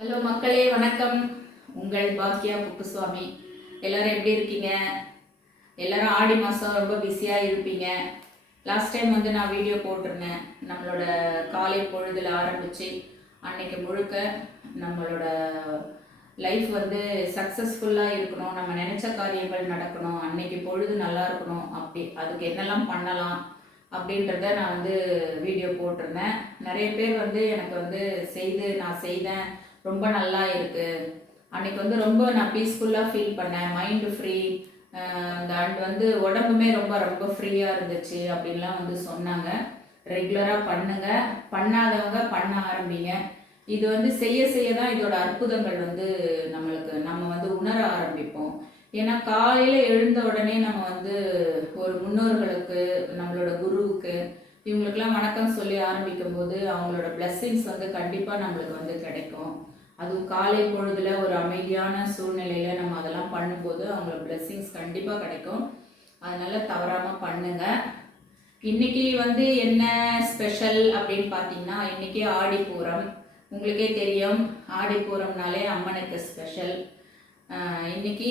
Hello மக்களே, வணக்கம். உங்கள் பாக்கியா புக்குசுவாமி. எல்லாரும் எப்படி இருக்கீங்க? எல்லாரும் ஆடி மாதம் ரொம்ப பிஸியாக இருப்பீங்க. லாஸ்ட் டைம் வந்து நான் வீடியோ போட்டிருந்தேன். நம்மளோட காலை பொழுதில் ஆரம்பித்து அன்னைக்கு முழுக்க நம்மளோட லைஃப் வந்து சக்ஸஸ்ஃபுல்லாக இருக்கணும், நம்ம நினச்ச காரியங்கள் நடக்கணும், அன்னைக்கு பொழுது நல்லா இருக்கணும், அப்படி அதுக்கு என்னெல்லாம் பண்ணலாம் அப்படின்றத நான் வந்து வீடியோ போட்டிருந்தேன். நிறைய பேர் வந்து எனக்கு வந்து நான் செய்தேன், ரொம்ப நல்லா இருக்குது, அன்னைக்கு வந்து ரொம்ப நான் பீஸ்ஃபுல்லாக ஃபீல் பண்ணேன், மைண்டு ஃப்ரீ, அண்ட் வந்து உடம்புமே ரொம்ப ரொம்ப ஃப்ரீயாக இருந்துச்சு அப்படின்லாம் வந்து சொன்னாங்க. ரெகுலராக பண்ணுங்க, பண்ணாதவங்க பண்ண ஆரம்பிங்க. இது வந்து செய்ய செய்ய தான் இதோட அற்புதங்கள் வந்து நம்ம வந்து உணர ஆரம்பிப்போம். ஏன்னா காலையில் எழுந்த உடனே நம்ம வந்து ஒரு முன்னோர்களுக்கு, நம்மளோட குருவுக்கு, இவங்களுக்கெல்லாம் வணக்கம் சொல்லி ஆரம்பிக்கும் போது அவங்களோட பிளெஸ்ஸிங்ஸ் வந்து கண்டிப்பாக நம்மளுக்கு வந்து கிடைக்கும். அதுவும் காலை பொழுதுல ஒரு அமைதியான சூழ்நிலையில் நம்ம அதெல்லாம் பண்ணும்போது அவங்களோட பிளெஸ்ஸிங்ஸ் கண்டிப்பாக கிடைக்கும். அதனால தவறாமல் பண்ணுங்க. இன்னைக்கு வந்து என்ன ஸ்பெஷல் அப்படின்னு பார்த்தீங்கன்னா, இன்னைக்கு ஆடிப்பூரம். உங்களுக்கே தெரியும், ஆடிப்பூரம்னாலே அம்மனுக்கு ஸ்பெஷல். இன்னைக்கு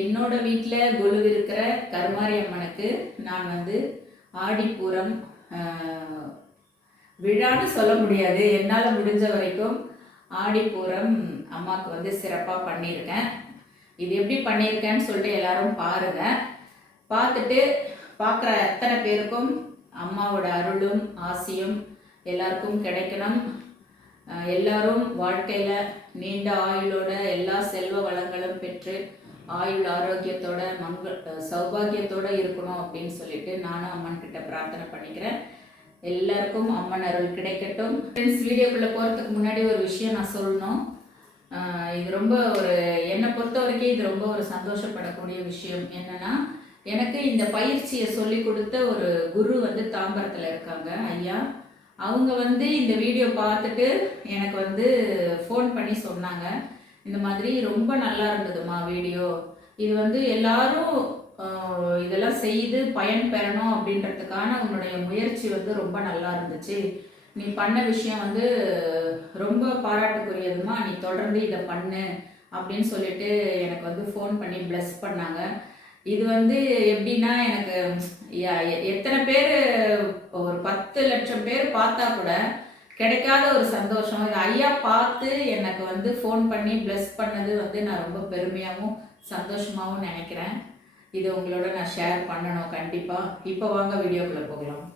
என்னோட வீட்டில் கொலுவிருக்கிற கருமாரி அம்மனுக்கு நான் வந்து ஆடிப்பூரம் விழான்னு சொல்ல முடியாது, என்னால் முடிஞ்ச வரைக்கும் ஆடிப்பூரம் அம்மாவுக்கு வந்து சிறப்பாக பண்ணியிருக்கேன். இது எப்படி பண்ணியிருக்கேன்னு சொல்லிட்டு எல்லாரும் பாருங்கள். பார்த்துட்டு பார்க்குற எத்தனை பேருக்கும் அம்மாவோட அருளும் ஆசியும் எல்லாருக்கும் கிடைக்கணும். எல்லாரும் வாழ்க்கையில் நீண்ட ஆயுளோட எல்லா செல்வ வளங்களும் பெற்று ஆயுள் ஆரோக்கியத்தோட சௌபாகியத்தோடு இருக்கணும் அப்படின்னு சொல்லிட்டு நானும் அம்மன் கிட்ட பிரார்த்தனை பண்ணிக்கிறேன். எல்லாருக்கும் அம்மன் அருள் கிடைக்கட்டும். ஃப்ரெண்ட்ஸ், வீடியோக்குள்ளே போகிறதுக்கு முன்னாடி ஒரு விஷயம் நான் சொல்லணும். இது ரொம்ப என்னை பொறுத்த வரைக்கும் இது ரொம்ப ஒரு சந்தோஷப்படக்கூடிய விஷயம். என்னன்னா, எனக்கு இந்த பயிற்சியை சொல்லி கொடுத்த ஒரு குரு வந்து தாம்பரத்தில் இருக்காங்க, ஐயா. அவங்க வந்து இந்த வீடியோ பார்த்துட்டு எனக்கு வந்து ஃபோன் பண்ணி சொன்னாங்க, இந்த மாதிரி ரொம்ப நல்லா இருந்ததுமா வீடியோ, இது வந்து எல்லாரும் இதெல்லாம் செய்து பயன் பெறணும் அப்படின்றதுக்கான உன்னுடைய முயற்சி வந்து ரொம்ப நல்லா இருந்துச்சு, நீ பண்ண விஷயம் வந்து ரொம்ப பாராட்டுக்குரியதுமா, நீ தொடர்ந்து இதை பண்ணு அப்படின்னு சொல்லிட்டு எனக்கு வந்து ஃபோன் பண்ணி ப்ளஸ் பண்ணாங்க. இது வந்து எப்படின்னா, எனக்கு எத்தனை பேர், ஒரு 10 லட்சம் பேர் பார்த்தா கூட கிடைக்காத ஒரு சந்தோஷம். இது ஐயா பார்த்து எனக்கு வந்து ஃபோன் பண்ணி ப்ளஸ் பண்ணது வந்து நான் ரொம்ப பெருமையாகவும் சந்தோஷமாகவும் நினைக்கிறேன். இது உங்களோட நான் ஷேர் பண்ணணும் கண்டிப்பாக. இப்போ வாங்க வீடியோக்குள்ளே போகலாம்.